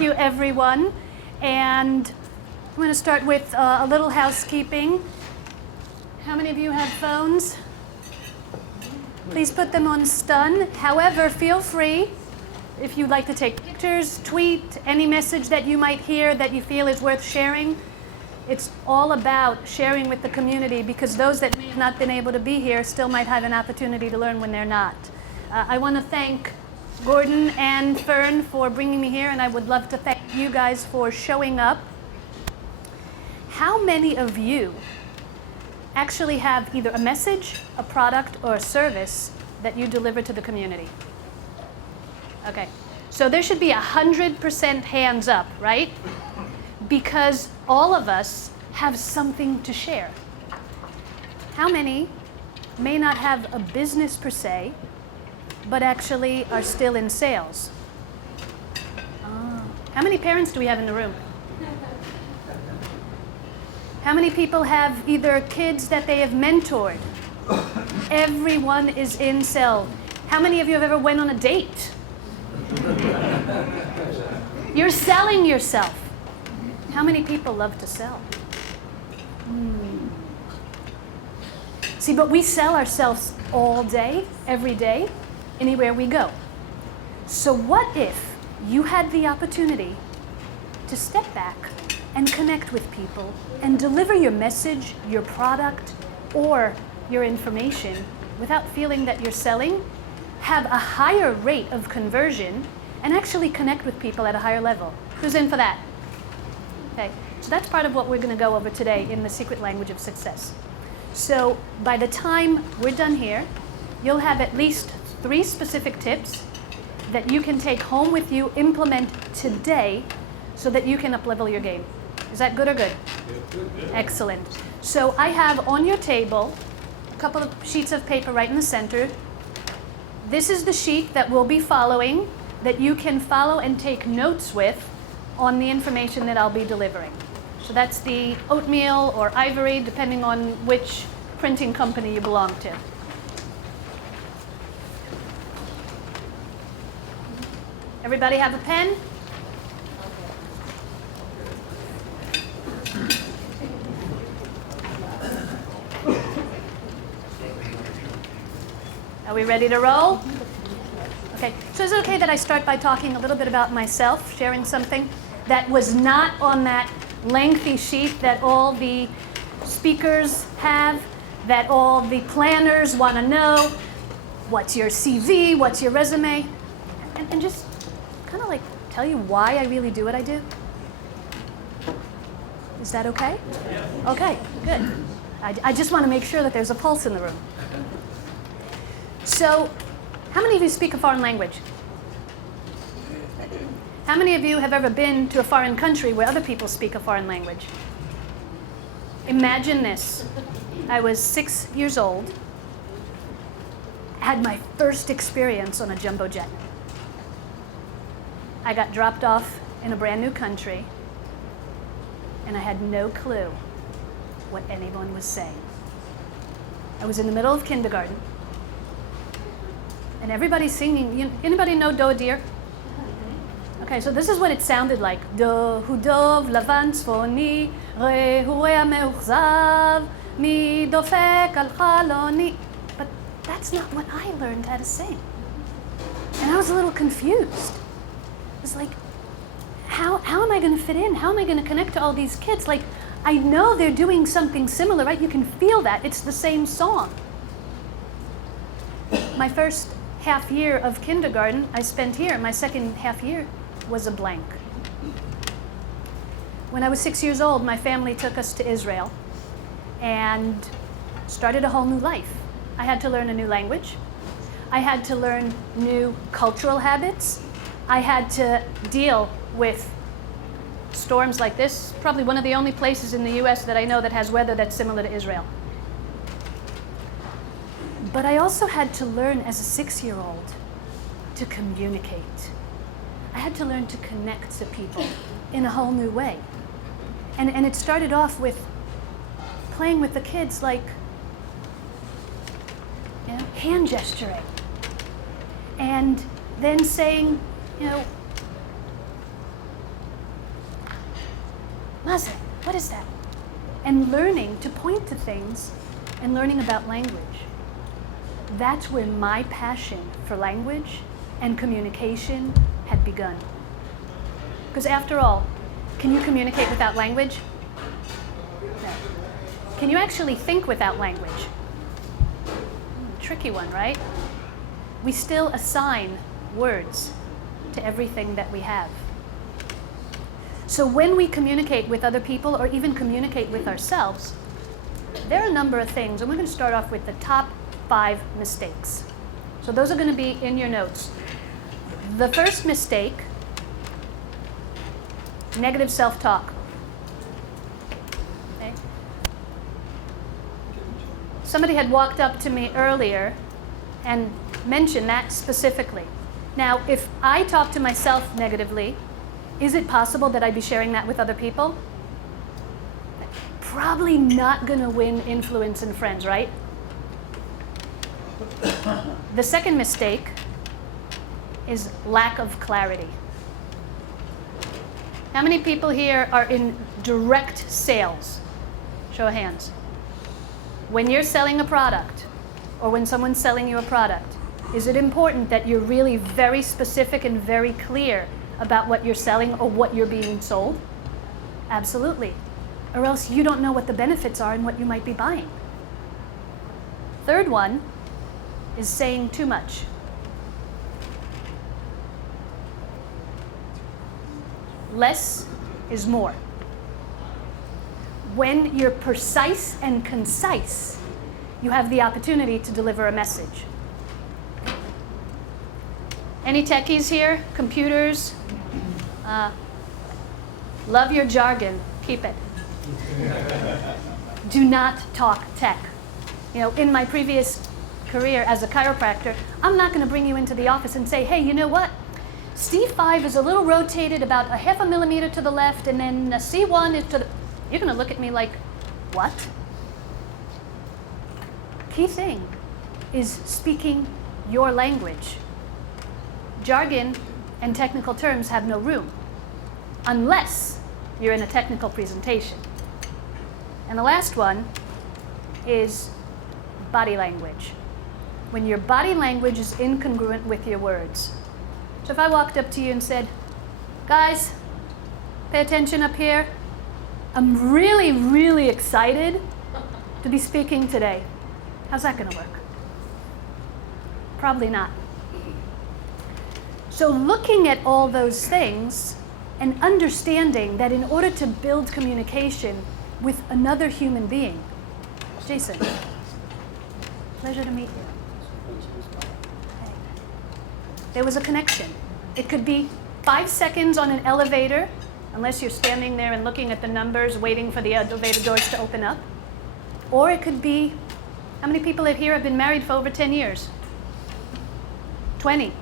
Thank you, everyone. And I'm going to start with a little housekeeping. How many of you have phones? Please put them on stun. However, feel free, if you'd like to take pictures, tweet, any message that you might hear that you feel is worth sharing. It's all about sharing with the community, because those that may have not been able to be here still might have an opportunity to learn when they're not. I want to thank Gordon and Fern for bringing me here, and I would love to thank you guys for showing up. How many of you actually have either a message, a product, or a service that you deliver to the community? Okay, so there should be 100% hands up, right? Because all of us have something to share. How many may not have a business per se, but actually are still in sales? How many parents do we have in the room? How many people have either kids that they have mentored? Everyone is in sales. How many of you have ever went on a date? You're selling yourself. How many people love to sell? See, but we sell ourselves all day, every day, anywhere we go. So what if you had the opportunity to step back and connect with people and deliver your message, your product, or your information without feeling that you're selling, have a higher rate of conversion, and actually connect with people at a higher level? Who's in for that? Okay, so that's part of what we're going to go over today in the secret language of success. So by the time we're done here, you'll have at least 3 specific tips that you can take home with you, implement today, so that you can up-level your game. Is that good or good? Good. Excellent. So I have on your table a couple of sheets of paper right in the center. This is the sheet that we'll be following, that you can follow and take notes with on the information that I'll be delivering. So that's the oatmeal or ivory, depending on which printing company you belong to. Everybody have a pen? Are we ready to roll? Okay, so is it okay that I start by talking a little bit about myself, sharing something that was not on that lengthy sheet that all the speakers have, that all the planners want to know? What's your CV? What's your resume? And just kind of like tell you why I really do what I do. Is that okay? Okay, good. I just want to make sure that there's a pulse in the room. So, how many of you speak a foreign language? How many of you have ever been to a foreign country where other people speak a foreign language? Imagine this. I was 6 years old, had my first experience on a jumbo jet. I got dropped off in a brand new country, and I had no clue what anyone was saying. I was in the middle of kindergarten, and everybody's singing. Anybody know Do Deer? Okay, so this is what it sounded like. Do hu dov lavan tzfoni, re hu rea me'uchzav, mi dofek al chaloni. But that's not what I learned how to sing. And I was a little confused. It was like, how am I going to fit in? How am I going to connect to all these kids? Like, I know they're doing something similar, right? You can feel that. It's the same song. My first half year of kindergarten I spent here. My second half year was a blank. When I was 6 years old, my family took us to Israel and started a whole new life. I had to learn a new language. I had to learn new cultural habits. I had to deal with storms like this. Probably one of the only places in the US that I know that has weather that's similar to Israel. But I also had to learn as a 6-year-old to communicate. I had to learn to connect to people in a whole new way. And it started off with playing with the kids, like, hand gesturing. And then saying, Maze, what is that? And learning to point to things and learning about language. That's where my passion for language and communication had begun. Because after all, can you communicate without language? No. Can you actually think without language? Tricky one, right? We still assign words to everything that we have. So when we communicate with other people or even communicate with ourselves, there are a number of things, and we're going to start off with the top 5 mistakes. So those are going to be in your notes. The first mistake, negative self-talk. Okay. Somebody had walked up to me earlier and mentioned that specifically. Now, if I talk to myself negatively, is it possible that I'd be sharing that with other people? Probably not going to win influence and friends, right? The second mistake is lack of clarity. How many people here are in direct sales? Show of hands. When you're selling a product, or when someone's selling you a product, is it important that you're really very specific and very clear about what you're selling or what you're being sold? Absolutely. Or else you don't know what the benefits are and what you might be buying. Third one is saying too much. Less is more. When you're precise and concise, you have the opportunity to deliver a message. Any techies here? Computers? Love your jargon. Keep it. Do not talk tech. You know, in my previous career as a chiropractor, I'm not going to bring you into the office and say, hey, you know what? C5 is a little rotated about 0.5 millimeter to the left, and then C1 is to the... You're going to look at me like, what? Key thing is speaking your language. Jargon and technical terms have no room, unless you're in a technical presentation. And the last one is body language. When your body language is incongruent with your words. So if I walked up to you and said, guys, pay attention up here. I'm really, really excited to be speaking today. How's that going to work? Probably not. So looking at all those things and understanding that in order to build communication with another human being, Jason, pleasure to meet you. Okay. There was a connection. It could be 5 seconds on an elevator, unless you're standing there and looking at the numbers, waiting for the elevator doors to open up. Or it could be, how many people here have been married for over 10 years? 20.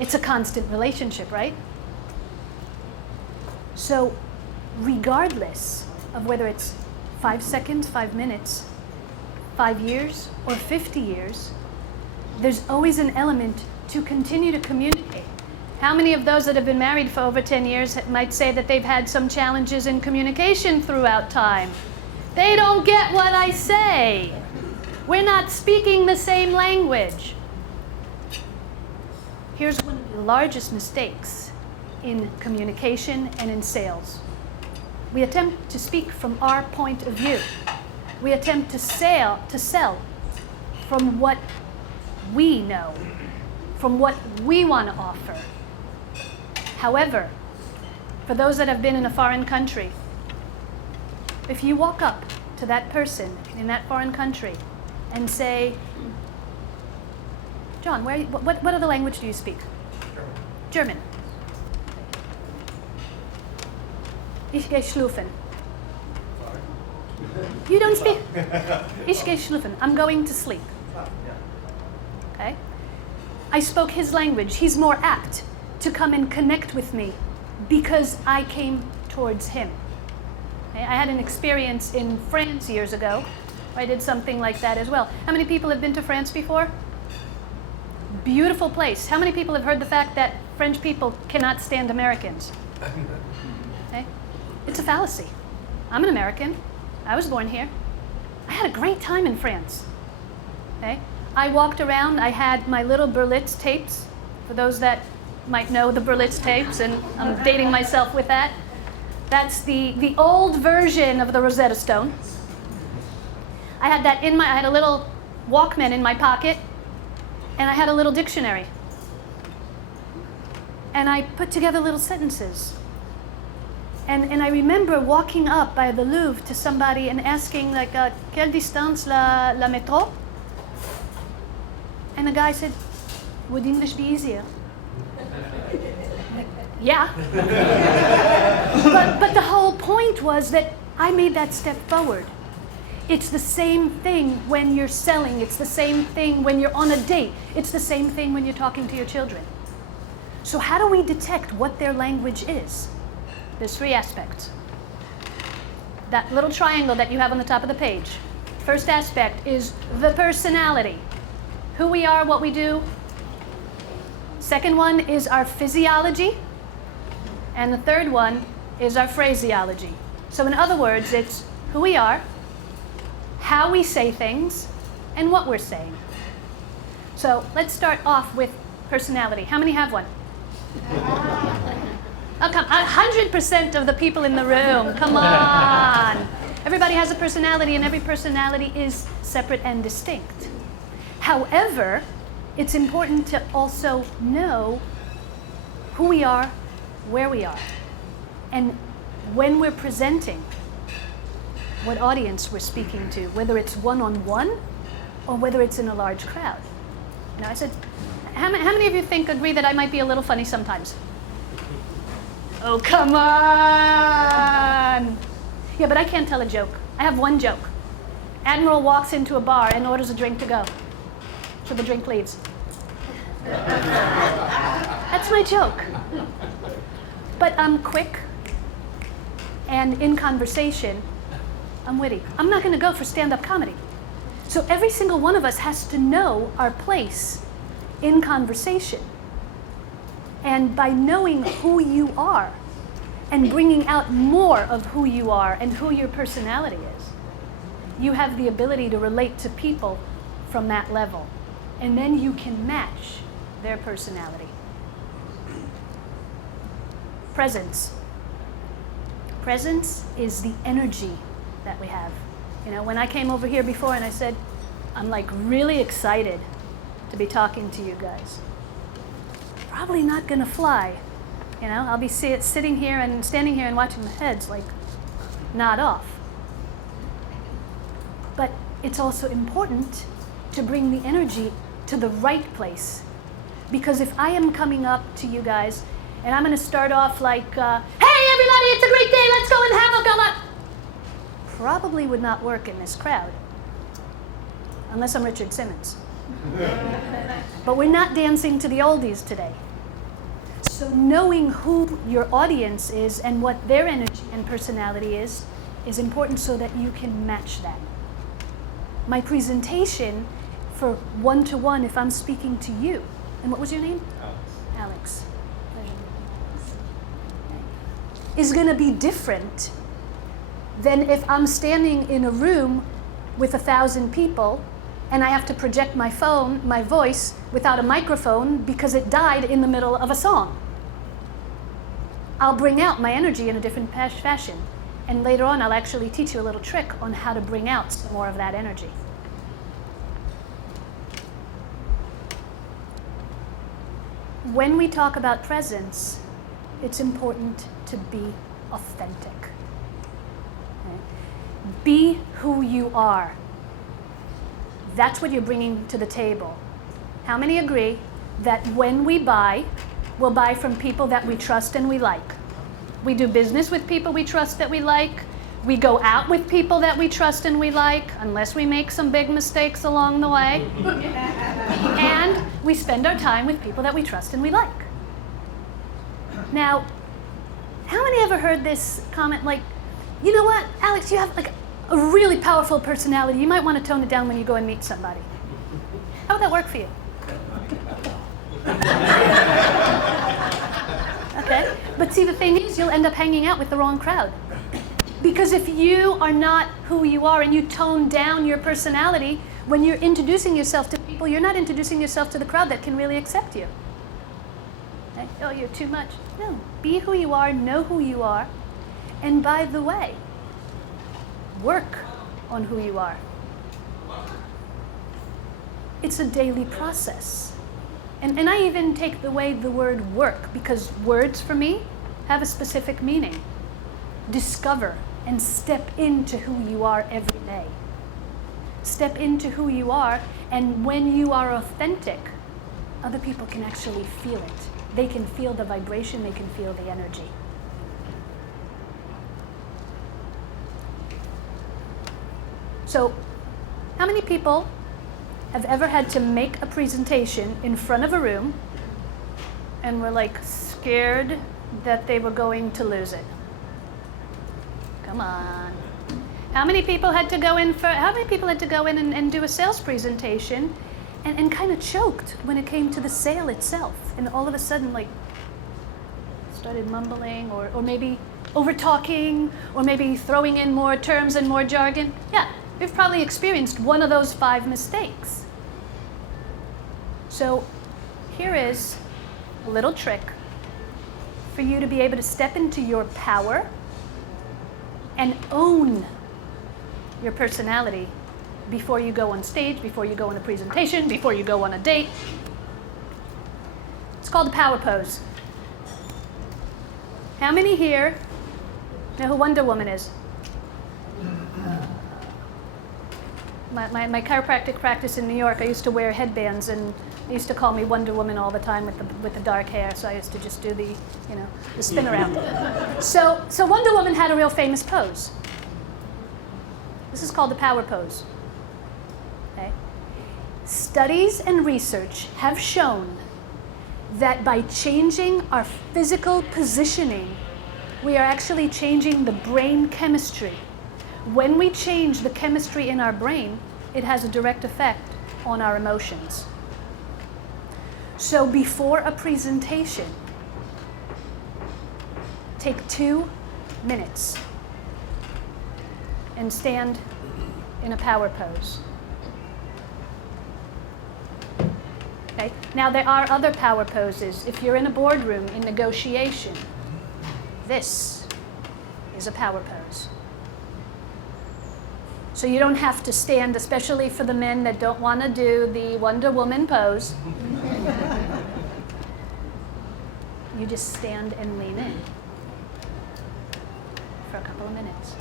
It's a constant relationship, right? So regardless of whether it's 5 seconds, 5 minutes, 5 years, or 50 years, there's always an element to continue to communicate. How many of those that have been married for over 10 years might say that they've had some challenges in communication throughout time? They don't get what I say. We're not speaking the same language. Here's one of the largest mistakes in communication and in sales. We attempt to speak from our point of view. We attempt to sell from what we know, from what we want to offer. However, for those that have been in a foreign country, if you walk up to that person in that foreign country and say, John, what other language do you speak? German. Ich gehe schlafen. You don't speak? Ich gehe schlafen. I'm going to sleep. Okay? I spoke his language. He's more apt to come and connect with me because I came towards him. Okay? I had an experience in France years ago where I did something like that as well. How many people have been to France before? Beautiful place. How many people have heard the fact that French people cannot stand Americans? Okay? It's a fallacy. I'm an American. I was born here. I had a great time in France. Okay? I walked around. I had my little Berlitz tapes. For those that might know the Berlitz tapes, and I'm dating myself with that. That's the old version of the Rosetta Stone. I had that I had a little Walkman in my pocket, and I had a little dictionary. And I put together little sentences. And I remember walking up by the Louvre to somebody and asking, like, quelle distance la métro? And the guy said, would English be easier? Like, yeah. but the whole point was that I made that step forward. It's the same thing when you're selling. It's the same thing when you're on a date. It's the same thing when you're talking to your children. So how do we detect what their language is? There's 3 aspects. That little triangle that you have on the top of the page. First aspect is the personality. Who we are, what we do. Second one is our physiology. And the third one is our phraseology. So in other words, it's who we are, how we say things, and what we're saying. So let's start off with personality. How many have one? Oh, come, 100% of the people in the room. Come on. Everybody has a personality, and every personality is separate and distinct. However, it's important to also know who we are, where we are, and when we're presenting, what audience we're speaking to, whether it's one-on-one or whether it's in a large crowd. You know, I said, how many of you agree that I might be a little funny sometimes? Oh, come on! Yeah, but I can't tell a joke. I have one joke. Admiral walks into a bar and orders a drink to go. So the drink leaves. That's my joke. But I'm quick, and in conversation, I'm witty. I'm not going to go for stand-up comedy. So every single one of us has to know our place in conversation. And by knowing who you are and bringing out more of who you are and who your personality is, you have the ability to relate to people from that level. And then you can match their personality. Presence. Presence is the energy that we have. You know, when I came over here before and I said, I'm like really excited to be talking to you guys. Probably not gonna fly. You know, I'll be sitting here and standing here and watching the heads like nod off. But it's also important to bring the energy to the right place. Because if I am coming up to you guys and I'm gonna start off like, hey everybody, it's a great day, let's go and have a gala. Probably would not work in this crowd. Unless I'm Richard Simmons. But we're not dancing to the oldies today. So knowing who your audience is and what their energy and personality is important so that you can match that. My presentation for one-to-one, if I'm speaking to you, and what was your name? Alex. Is going to be different than if I'm standing in a room with 1,000 people and I have to project my voice without a microphone because it died in the middle of a song. I'll bring out my energy in a different fashion. And later on, I'll actually teach you a little trick on how to bring out some more of that energy. When we talk about presence, it's important to be authentic. Okay? Be who you are. That's what you're bringing to the table. How many agree that when we buy, we'll buy from people that we trust and we like? We do business with people we trust that we like. We go out with people that we trust and we like, unless we make some big mistakes along the way. And we spend our time with people that we trust and we like. Now, how many ever heard this comment like, you know what, Alex, you have like a really powerful personality. You might want to tone it down when you go and meet somebody. How would that work for you? Okay. But see, the thing is, you'll end up hanging out with the wrong crowd. Because if you are not who you are and you tone down your personality, when you're introducing yourself to people, you're not introducing yourself to the crowd that can really accept you. Like, oh, you're too much. No, be who you are, know who you are. And by the way, work on who you are. It's a daily process. And I even take away the word work, because words for me have a specific meaning. Discover and step into who you are every day. Step into who you are, and when you are authentic, other people can actually feel it. They can feel the vibration, they can feel the energy. So, how many people have ever had to make a presentation in front of a room and were like scared that they were going to lose it? Come on. How many people had to go in and do a sales presentation and kind of choked when it came to the sale itself, and all of a sudden like started mumbling or maybe over talking or maybe throwing in more terms and more jargon? Yeah, we've probably experienced one of those 5 mistakes. So here is a little trick for you to be able to step into your power and own your personality before you go on stage, before you go on a presentation, before you go on a date. It's called the power pose. How many here know who Wonder Woman is? My chiropractic practice in New York, I used to wear headbands, and they used to call me Wonder Woman all the time with the dark hair, so I used to just do the spin around. So Wonder Woman had a real famous pose. This is called the power pose. Okay? Studies and research have shown that by changing our physical positioning, we are actually changing the brain chemistry. When we change the chemistry in our brain, it has a direct effect on our emotions. So before a presentation, take 2 minutes and stand in a power pose. Okay? Now there are other power poses. If you're in a boardroom in negotiation, this is a power pose. So you don't have to stand, especially for the men that don't want to do the Wonder Woman pose. You just stand and lean in for a couple of minutes.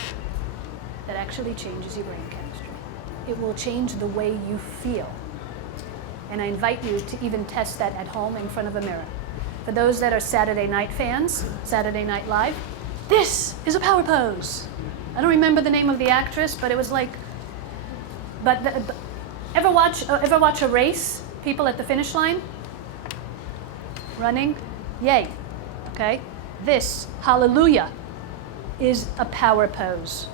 That actually changes your brain chemistry. It will change the way you feel. And I invite you to even test that at home in front of a mirror. For those that are Saturday Night fans, Saturday Night Live, this is a power pose. I don't remember the name of the actress, but it was like, ever watch a race? People at the finish line? Running? Yay. Okay? This, hallelujah, is a power pose.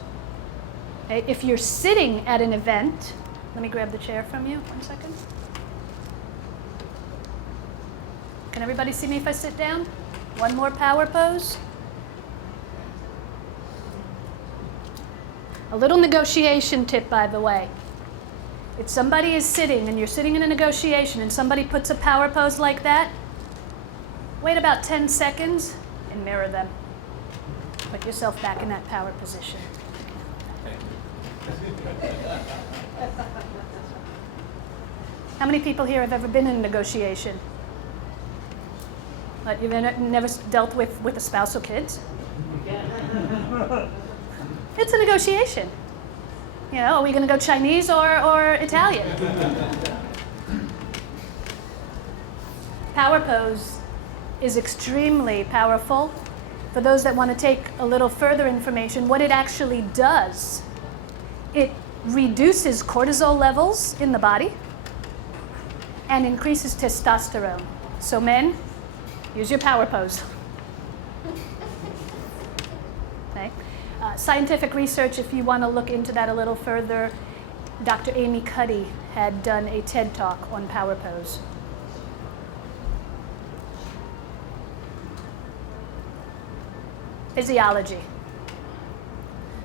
Okay? If you're sitting at an event, let me grab the chair from you, 1 second. Can everybody see me if I sit down? One more power pose. A little negotiation tip, by the way. If somebody is sitting and you're sitting in a negotiation and somebody puts a power pose like that, wait about 10 seconds and mirror them. Put yourself back in that power position. How many people here have ever been in a negotiation? But you've never dealt with a spouse or kids? It's a negotiation. You know, are we going to go Chinese or Italian? Power pose is extremely powerful. For those that want to take a little further information, what it actually does, it reduces cortisol levels in the body and increases testosterone. So men, use your power pose. Okay. Scientific research, if you want to look into that a little further, Dr. Amy Cuddy had done a TED Talk on power pose. physiology.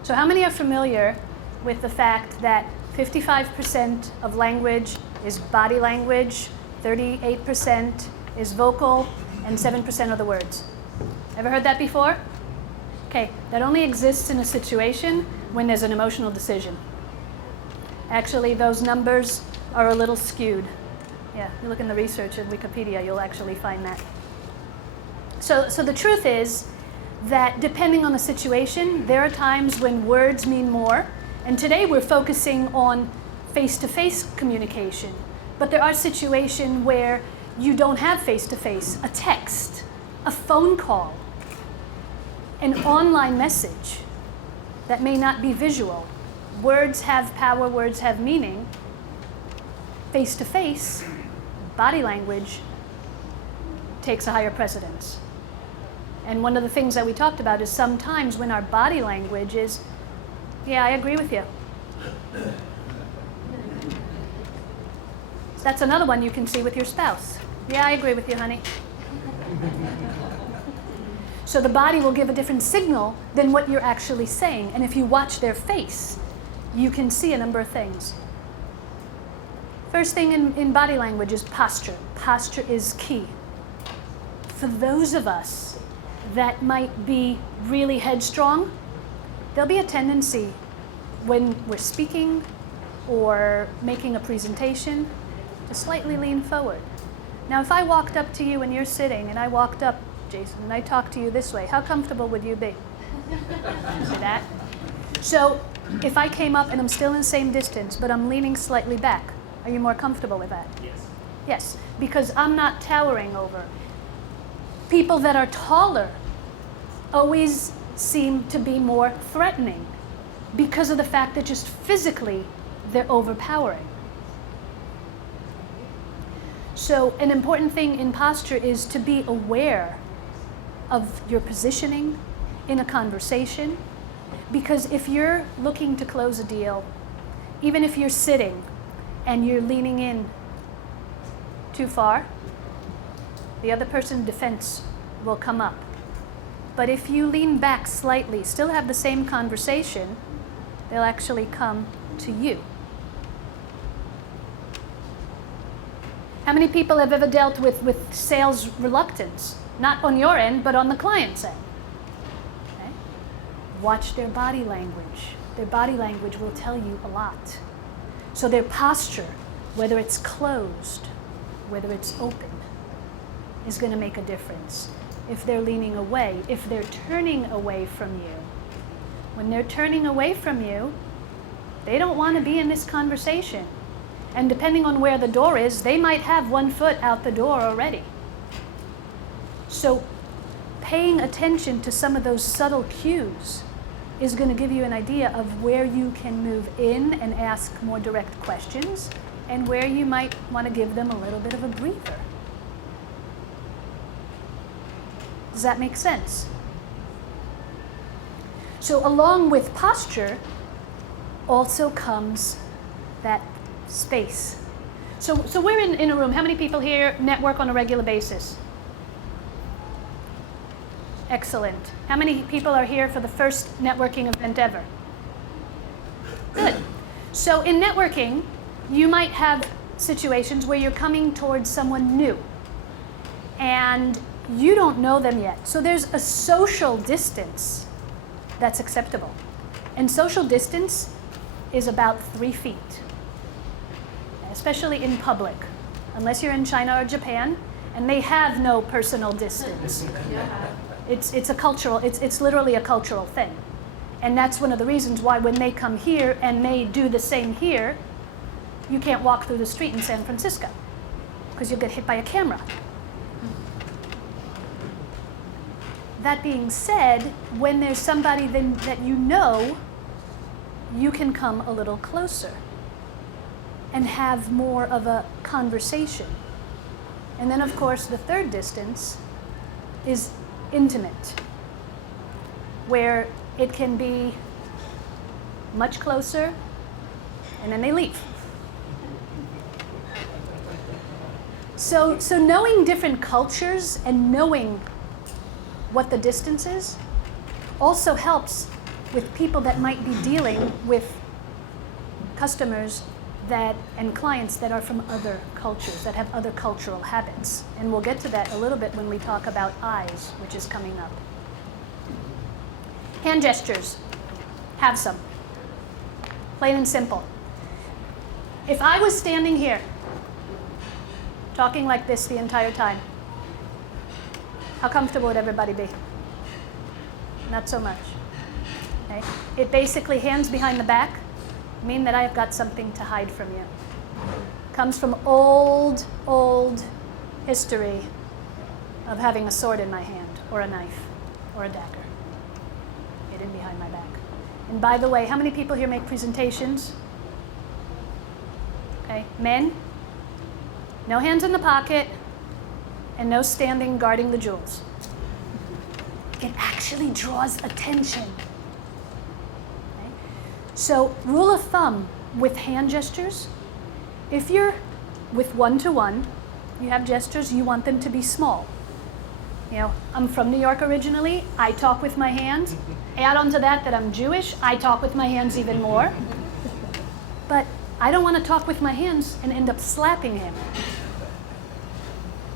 So how many are familiar with the fact that 55% of language is body language, 38% is vocal, and 7% are the words? Ever heard that before? Okay, that only exists in a situation when there's an emotional decision. Actually, those numbers are a little skewed. Yeah, you look in the research in Wikipedia, you'll actually find that. So the truth is that depending on the situation, there are times when words mean more. And today we're focusing on face-to-face communication. But there are situations where you don't have face-to-face, a text, a phone call, an online message that may not be visual. Words have power, words have meaning. Face-to-face, body language takes a higher precedence. And one of the things that we talked about is sometimes when our body language is, yeah, I agree with you. So that's another one you can see with your spouse. Yeah, I agree with you, honey. So the body will give a different signal than what you're actually saying. And if you watch their face, you can see a number of things. First thing in body language is posture. Posture is key. For those of us that might be really headstrong, there'll be a tendency when we're speaking or making a presentation to slightly lean forward. Now, if I walked up to you and you're sitting, and I walked up, Jason, and I talked to you this way, how comfortable would you be? See that? So if I came up and I'm still in the same distance, but I'm leaning slightly back, are you more comfortable with that? Yes. Yes, because I'm not towering over. People that are taller always seem to be more threatening because of the fact that just physically they're overpowering. So an important thing in posture is to be aware of your positioning in a conversation, because if you're looking to close a deal, even if you're sitting and you're leaning in too far, the other person's defense will come up. But if you lean back slightly, still have the same conversation, they'll actually come to you. How many people have ever dealt with sales reluctance? Not on your end, but on the client's end. Okay? Watch their body language. Their body language will tell you a lot. So their posture, whether it's closed, whether it's open, is going to make a difference. If they're leaning away, if they're turning away from you. When they're turning away from you, they don't want to be in this conversation. And depending on where the door is, they might have 1 foot out the door already. So paying attention to some of those subtle cues is going to give you an idea of where you can move in and ask more direct questions, and where you might want to give them a little bit of a breather. Does that make sense? So along with posture also comes that space. So we're in a room. How many people here network on a regular basis? Excellent. How many people are here for the first networking event ever? Good. So in networking, you might have situations where you're coming towards someone new and you don't know them yet. So there's a social distance that's acceptable. And social distance is about 3 feet, especially in public, unless you're in China or Japan, and they have no personal distance. It's a cultural, it's literally a cultural thing. And that's one of the reasons why when they come here and they do the same here, you can't walk through the street in San Francisco because you'll get hit by a camera. That being said, when there's somebody that you know, you can come a little closer and have more of a conversation. And then, of course, the third distance is intimate, where it can be much closer, and then they leave. So knowing different cultures and knowing what the distance is also helps with people that might be dealing with customers and clients that are from other cultures, that have other cultural habits. And we'll get to that a little bit when we talk about eyes, which is coming up. Hand gestures. Have some. Plain and simple. If I was standing here, talking like this the entire time, how comfortable would everybody be? Not so much. Okay? It basically, hands behind the back, mean that I've got something to hide from you. Comes from old history of having a sword in my hand, or a knife, or a dagger, hidden behind my back. And by the way, how many people here make presentations? Okay, men, no hands in the pocket, and no standing guarding the jewels. It actually draws attention. So, rule of thumb with hand gestures, if you're with one-to-one, you have gestures, you want them to be small. You know, I'm from New York originally, I talk with my hands. Add on to that I'm Jewish, I talk with my hands even more. But I don't want to talk with my hands and end up slapping him.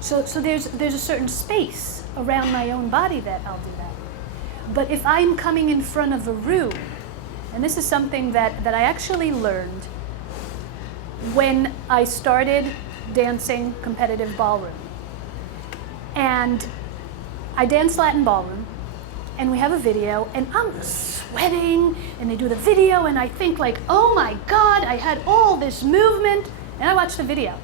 So there's a certain space around my own body that I'll do that. But if I'm coming in front of a room, and this is something that I actually learned when I started dancing competitive ballroom. And I dance Latin ballroom, and we have a video, and I'm sweating, and they do the video, and I think like, oh my God, I had all this movement. And I watched the video,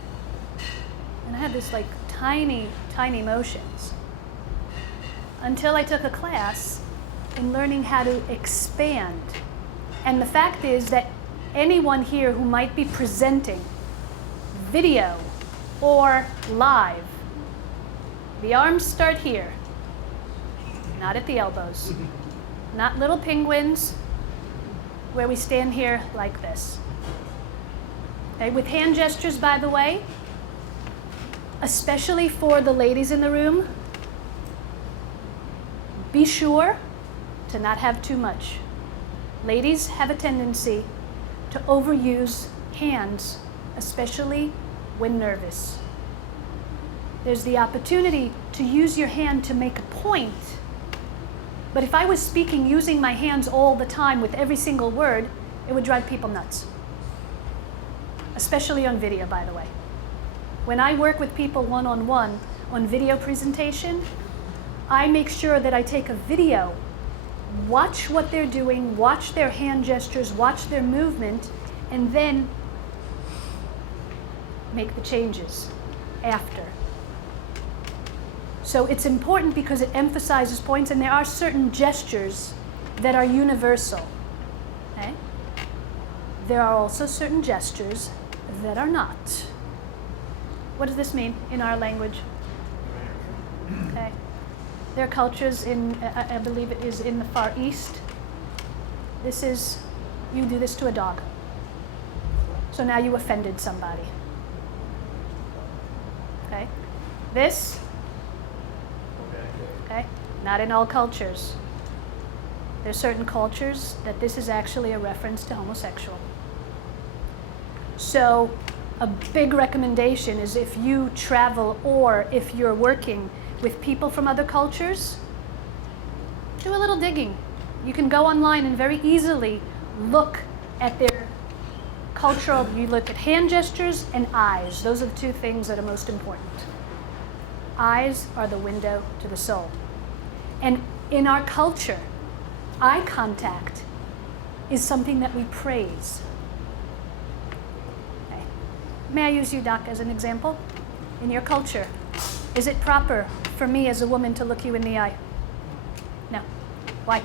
and I had this like tiny motions. Until I took a class in learning how to expand. And the fact is that anyone here who might be presenting video or live, the arms start here, not at the elbows, not little penguins where we stand here like this. Okay, with hand gestures, by the way, especially for the ladies in the room, be sure to not have too much. Ladies have a tendency to overuse hands, especially when nervous. There's the opportunity to use your hand to make a point. But if I was speaking using my hands all the time with every single word, it would drive people nuts. Especially on video, by the way. When I work with people one-on-one on video presentation, I make sure that I take a video, watch what they're doing, watch their hand gestures, watch their movement, and then make the changes after. So it's important because it emphasizes points, and there are certain gestures that are universal. Okay? There are also certain gestures that are not. What does this mean in our language? Okay. There are cultures I believe it is in the Far East. This is, you do this to a dog. So now you offended somebody. Okay? This, okay? Not in all cultures. There's certain cultures that this is actually a reference to homosexual. So a big recommendation is if you travel or if you're working with people from other cultures, do a little digging. You can go online and very easily look at their cultural, you look at hand gestures and eyes. Those are the two things that are most important. Eyes are the window to the soul. And in our culture, eye contact is something that we praise. Okay. May I use you, Doc, as an example? In your culture, is it proper for me as a woman to look you in the eye? No. Why?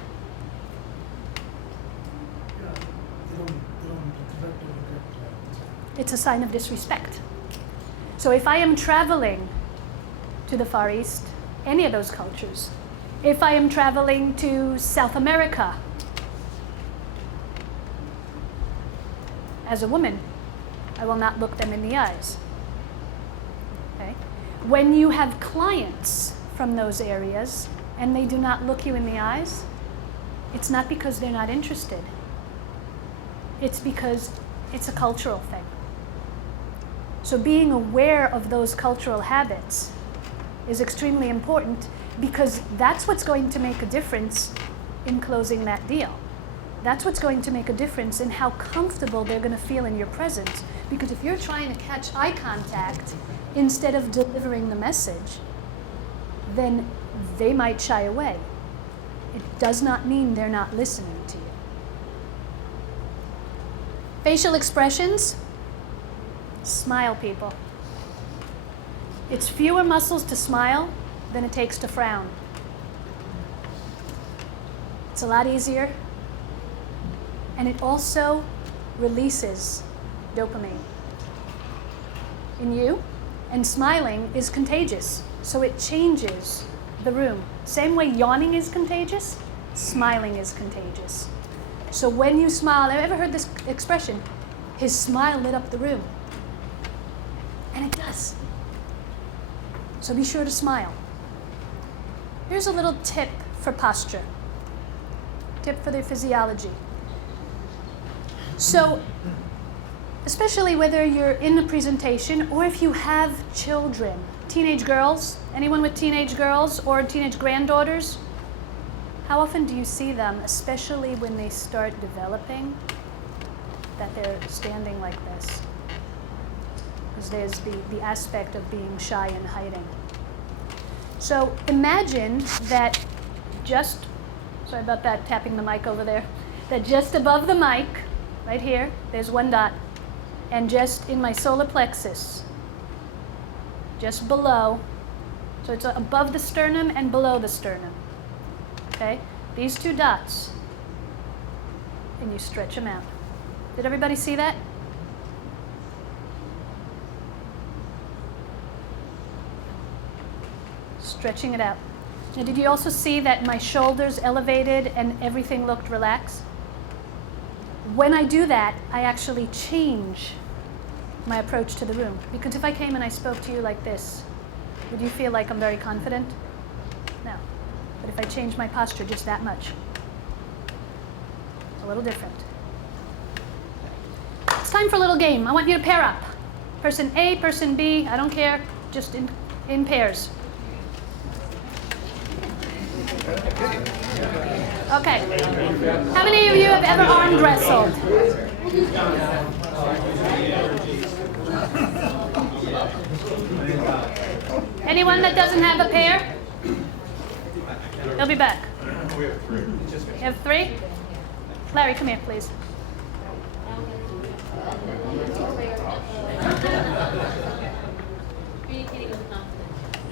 It's a sign of disrespect. So if I am traveling to the Far East, any of those cultures, if I am traveling to South America, as a woman, I will not look them in the eyes. Okay? When you have clients from those areas and they do not look you in the eyes, it's not because they're not interested. It's because it's a cultural thing. So being aware of those cultural habits is extremely important, because that's what's going to make a difference in closing that deal. That's what's going to make a difference in how comfortable they're going to feel in your presence. Because if you're trying to catch eye contact instead of delivering the message, then they might shy away. It does not mean they're not listening to you. Facial expressions. Smile, people. It's fewer muscles to smile than it takes to frown. It's a lot easier. And it also releases dopamine in you. And smiling is contagious. So it changes the room. Same way yawning is contagious, smiling is contagious. So when you smile, have you ever heard this expression? His smile lit up the room. And it does. So be sure to smile. Here's a little tip for posture. Tip for their physiology. So, especially whether you're in a presentation or if you have children, teenage girls, anyone with teenage girls or teenage granddaughters, how often do you see them, especially when they start developing, that they're standing like this? Because there's the aspect of being shy and hiding. So imagine that just, sorry about that, tapping the mic over there, that just above the mic, right here, there's one dot, and just in my solar plexus, just below, so it's above the sternum and below the sternum, okay? These two dots, and you stretch them out. Did everybody see that? Stretching it out. Now, did you also see that my shoulders elevated and everything looked relaxed? When I do that, I actually change my approach to the room. Because if I came and I spoke to you like this, would you feel like I'm very confident? No. But if I change my posture just that much, it's a little different. It's time for a little game. I want you to pair up. Person A, person B, I don't care, just in pairs. Okay. How many of you have ever arm wrestled? Anyone that doesn't have a pair? They'll be back. You have three? Larry, come here, please.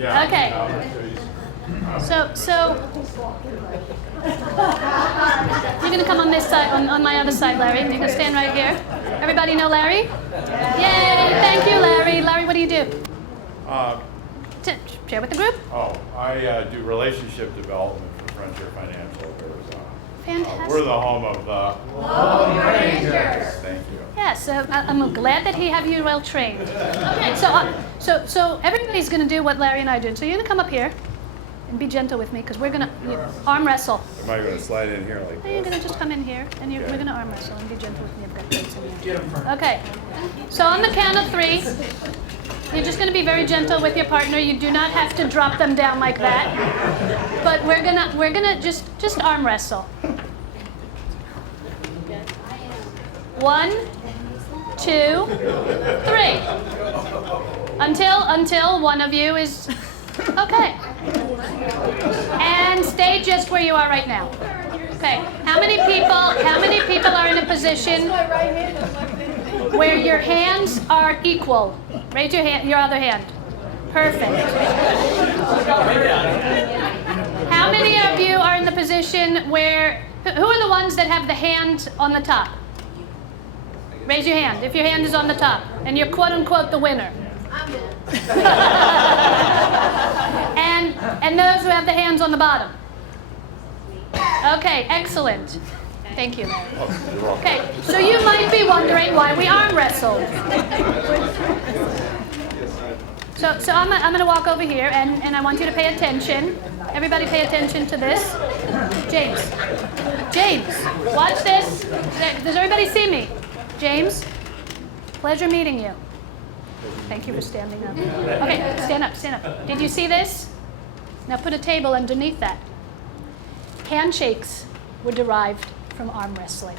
Okay. So you're going to come on this side, on my other side, Larry. You're going to stand right here. Everybody know Larry? Yay! Thank you, Larry. Larry, what do you do? Share with the group. I do relationship development for Frontier Financial. Fantastic. We're the home of the Lone Rangers. Thank you. Yes, I'm glad that he have you well trained. Okay, so everybody's going to do what Larry and I did. So you're going to come up here and be gentle with me, because we're going to arm wrestle. Am I going to slide in here like No, you're this? going to just come in here, and we're going to arm wrestle and be gentle with me. I've got plates in here. Okay. So on the count of three, you're just going to be very gentle with your partner. You do not have to drop them down like that. But we're gonna just arm wrestle. 1, 2, 3. Until one of you is okay. And stay just where you are right now. Okay. How many people are in a position where your hands are equal? Raise your hand, your other hand. Perfect. How many of you are in the position where, who are the ones that have the hand on the top? Raise your hand if your hand is on the top and you're quote unquote the winner. And those who have the hands on the bottom. Okay, excellent. Thank you, Larry. Okay, so you might be wondering why we arm wrestled. So I'm going to walk over here, and I want you to pay attention. Everybody pay attention to this. James, watch this. Does everybody see me? James, pleasure meeting you. Thank you for standing up. Okay, stand up. Did you see this? Now put a table underneath that. Handshakes were derived from arm wrestling.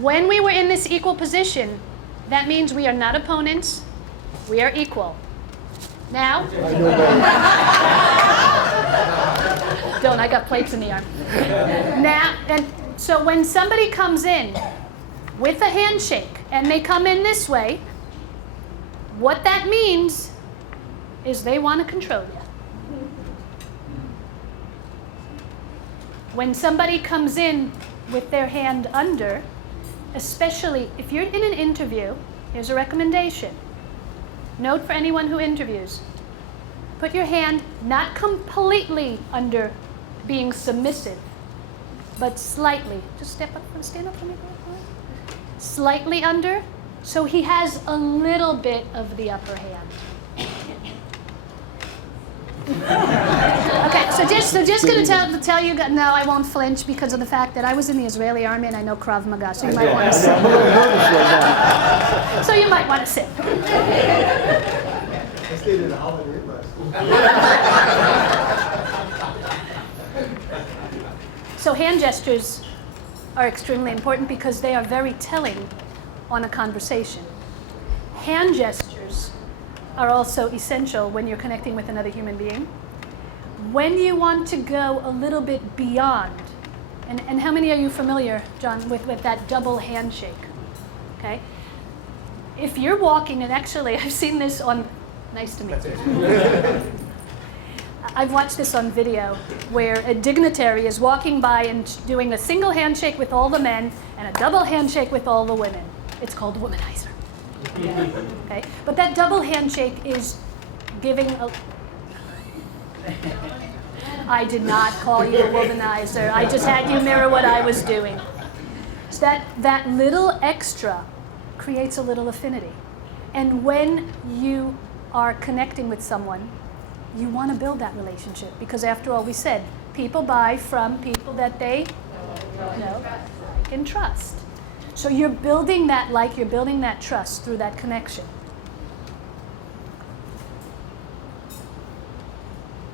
When we were in this equal position, that means we are not opponents, we are equal. Now, don't, I got plates in the arm. Now, and so when somebody comes in with a handshake and they come in this way, what that means is they want to control you. When somebody comes in with their hand under, especially if you're in an interview, here's a recommendation. Note for anyone who interviews. Put your hand not completely under being submissive, but slightly. Just stand up for me. Slightly under, so he has a little bit of the upper hand. Okay, so just going to tell you, no, I won't flinch because of the fact that I was in the Israeli army and I know Krav Maga, so you might want to sit. So you might want to sit. I stayed in a holiday last. So hand gestures are extremely important because they are very telling on a conversation. Hand gestures are also essential when you're connecting with another human being. When you want to go a little bit beyond, and how many are you familiar, John, with that double handshake? Okay? If you're walking, and actually I've seen this on, nice to meet you. I've watched this on video where a dignitary is walking by and doing a single handshake with all the men and a double handshake with all the women. It's called womanizer. Okay? But that double handshake is giving a... I did not call you a womanizer. I just had you mirror what I was doing. So that little extra creates a little affinity. And when you are connecting with someone, you want to build that relationship. Because after all, we said, people buy from people that they know, like, and trust. So you're building that like, you're building that trust through that connection.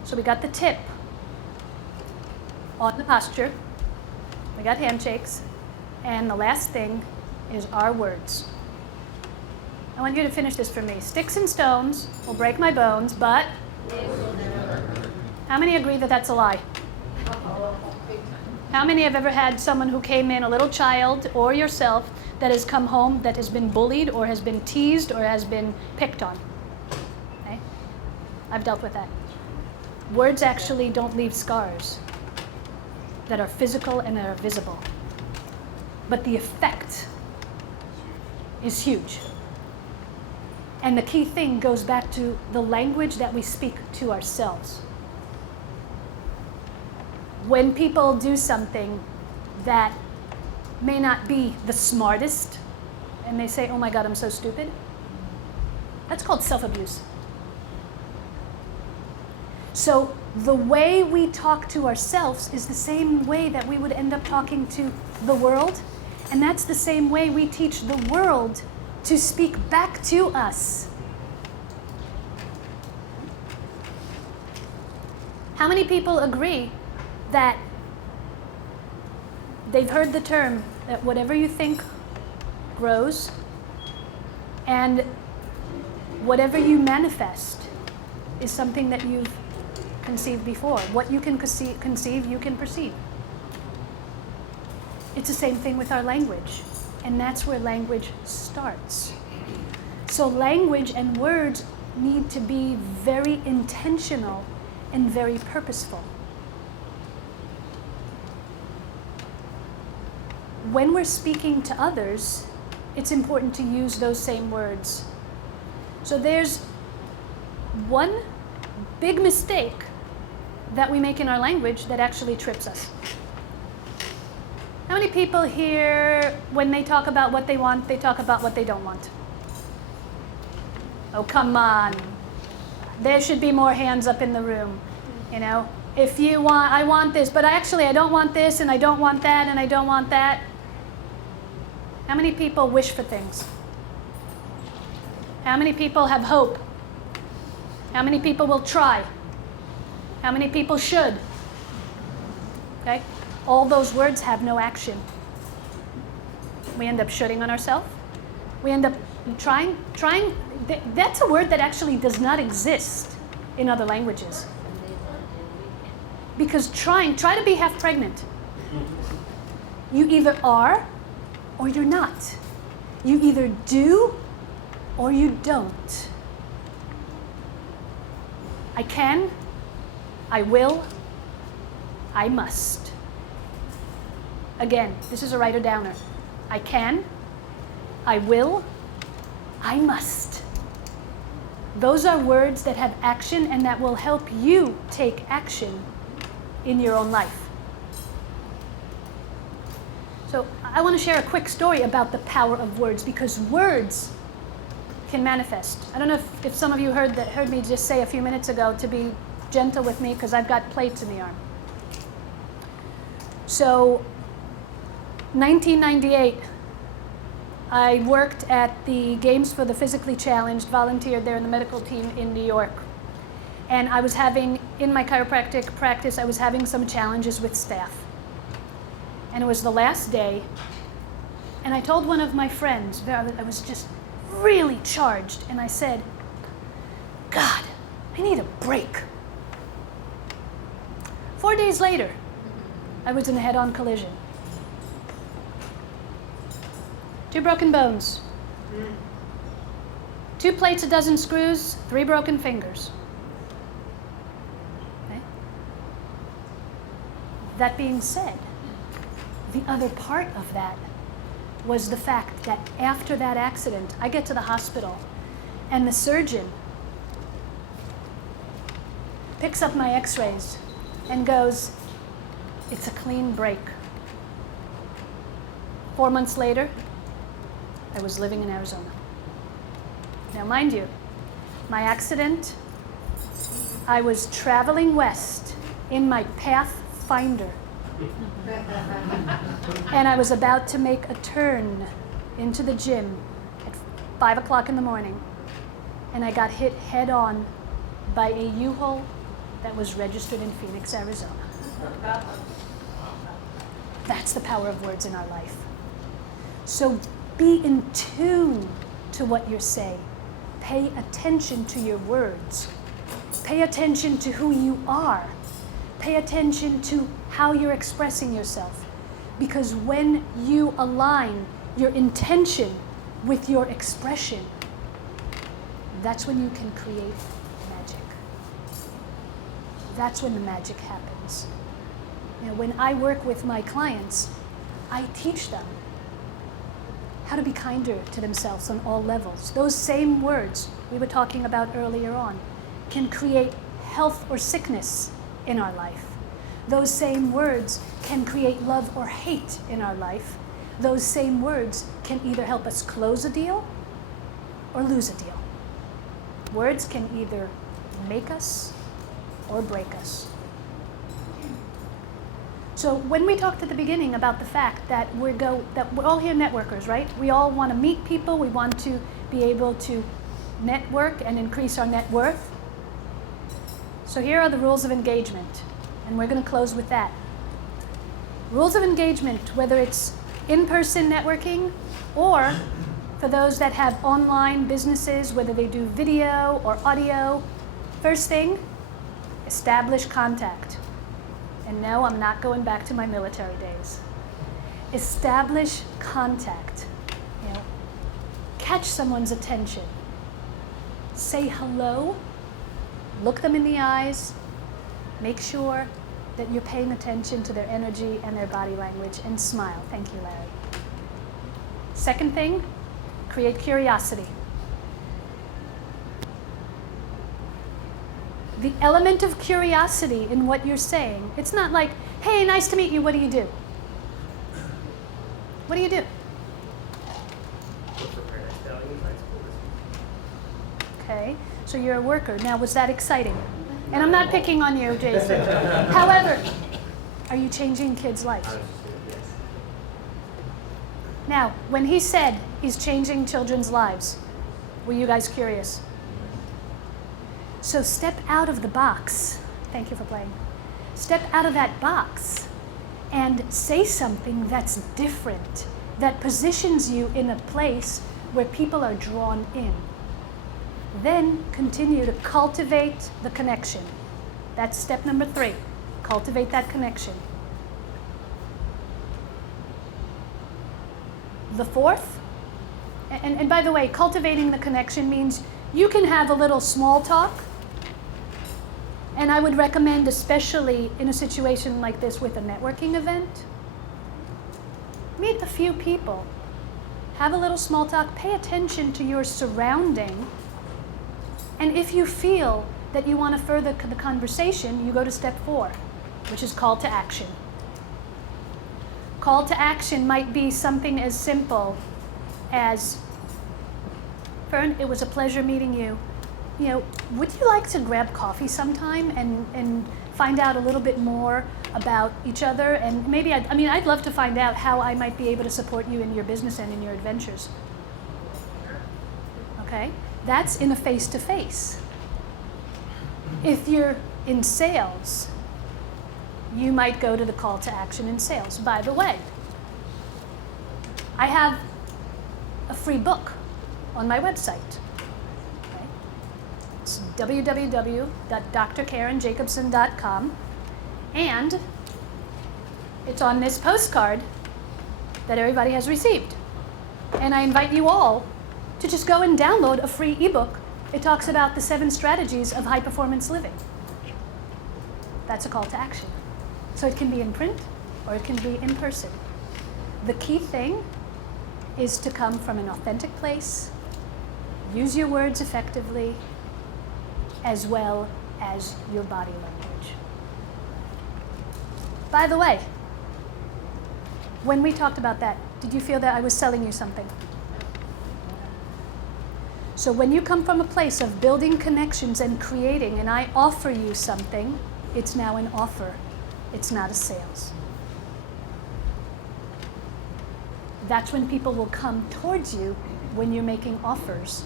So we got the tip on the posture, we got handshakes, and the last thing is our words. I want you to finish this for me. Sticks and stones will break my bones, but how many agree that that's a lie? How many have ever had someone who came in, a little child or yourself, that has come home that has been bullied or has been teased or has been picked on? Okay? I've dealt with that. Words actually don't leave scars that are physical and that are visible. But the effect is huge. And the key thing goes back to the language that we speak to ourselves. When people do something that may not be the smartest, and they say, oh my God, I'm so stupid, that's called self-abuse. So the way we talk to ourselves is the same way that we would end up talking to the world, and that's the same way we teach the world to speak back to us. How many people agree that they've heard the term that whatever you think grows, and whatever you manifest is something that you've conceived before? What you can conceive, you can perceive. It's the same thing with our language, and that's where language starts. So language and words need to be very intentional and very purposeful. When we're speaking to others, it's important to use those same words. So there's one big mistake that we make in our language that actually trips us. How many people here, when they talk about what they want, they talk about what they don't want? Oh, come on. There should be more hands up in the room. You know, if you want, I want this, but actually I don't want this, and I don't want that, and I don't want that. How many people wish for things? How many people have hope? How many people will try? How many people should? Okay? All those words have no action. We end up shooting on ourselves. We end up trying. That's a word that actually does not exist in other languages. Because try to be half pregnant. You either are or you're not. You either do or you don't. I can, I will, I must. Again, this is a writer-downer. I can, I will, I must. Those are words that have action and that will help you take action in your own life. So I want to share a quick story about the power of words, because words can manifest. I don't know if some of you heard me just say a few minutes ago to be gentle with me because I've got plates in the arm. So 1998, I worked at the Games for the Physically Challenged, volunteered there in the medical team in New York. And I was having, in my chiropractic practice, I was having some challenges with staff. And it was the last day, and I told one of my friends, I was just really charged, and I said, God, I need a break. 4 days later, I was in a head-on collision. 2 broken bones. 2 plates, a dozen screws, 3 broken fingers. Okay? That being said, the other part of that was the fact that after that accident, I get to the hospital and the surgeon picks up my x-rays and goes, it's a clean break. 4 months later, I was living in Arizona. Now, mind you, my accident, I was traveling west in my Pathfinder. And I was about to make a turn into the gym at 5 o'clock in the morning. And I got hit head on by a U-Haul that was registered in Phoenix, Arizona. That's the power of words in our life. So be in tune to what you're saying. Pay attention to your words. Pay attention to who you are. Pay attention to how you're expressing yourself. Because when you align your intention with your expression, that's when you can create magic. That's when the magic happens. You know, when I work with my clients, I teach them how to be kinder to themselves on all levels. Those same words we were talking about earlier on can create health or sickness in our life. Those same words can create love or hate in our life. Those same words can either help us close a deal or lose a deal. Words can either make us or break us. So when we talked at the beginning about the fact that we're all here networkers, right? We all want to meet people. We want to be able to network and increase our net worth. So here are the rules of engagement, and we're going to close with that. Rules of engagement, whether it's in-person networking or for those that have online businesses, whether they do video or audio. First thing, establish contact. And no, I'm not going back to my military days. Establish contact. You know, catch someone's attention. Say hello. Look them in the eyes. Make sure that you're paying attention to their energy and their body language, and smile. Thank you, Larry. Second thing, create curiosity. The element of curiosity in what you're saying, it's not like, hey, nice to meet you, what do you do? What do you do? okay? So you're a worker. Now, was that exciting? And I'm not picking on you, Jason. However, are you changing kids' lives? Now, when he said he's changing children's lives, were you guys curious? So step out of the box. Thank you for playing. Step out of that box and say something that's different, that positions you in a place where people are drawn in. Then continue to cultivate the connection. That's step number 3. Cultivate that connection. The 4th, and by the way, cultivating the connection means you can have a little small talk. And I would recommend, especially in a situation like this with a networking event, meet a few people. Have a little small talk. Pay attention to your surrounding. And if you feel that you want to further the conversation, you go to step 4, which is call to action. Call to action might be something as simple as, Fern, it was a pleasure meeting you. You know, would you like to grab coffee sometime and find out a little bit more about each other? And maybe, I'd love to find out how I might be able to support you in your business and in your adventures. Okay? That's in a face-to-face. If you're in sales, you might go to the call to action in sales. By the way, I have a free book on my website. It's www.drkarenjacobson.com, and it's on this postcard that everybody has received. And I invite you all to just go and download a free ebook. It talks about the 7 strategies of high performance living. That's a call to action. So it can be in print or it can be in person. The key thing is to come from an authentic place, use your words effectively, as well as your body language. By the way, when we talked about that, did you feel that I was selling you something? So when you come from a place of building connections and creating, and I offer you something, it's now an offer. It's not a sales. That's when people will come towards you when you're making offers,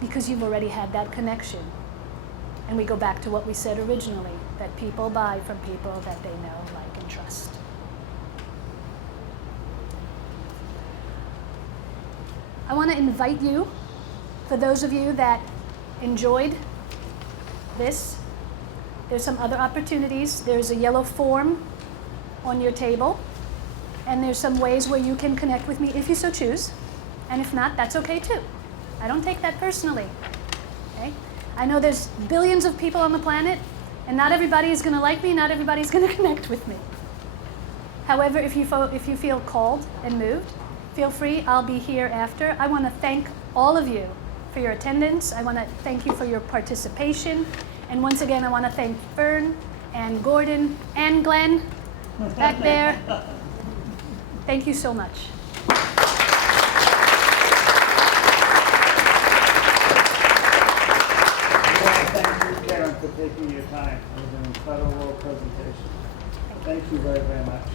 because you've already had that connection. And we go back to what we said originally, that people buy from people that they know, like, and trust. I want to invite you, for those of you that enjoyed this, there's some other opportunities. There's a yellow form on your table, and there's some ways where you can connect with me if you so choose. And if not, that's okay too. I don't take that personally. Okay? I know there's billions of people on the planet, and not everybody is going to like me, not everybody's going to connect with me. However, if you feel called and moved, feel free. I'll be here after. I want to thank all of you for your attendance. I want to thank you for your participation. And once again, I want to thank Fern and Gordon and Glenn back there. Thank you so much. Thank you, Karen, for taking your time. It was an incredible presentation. Thank you very, very much.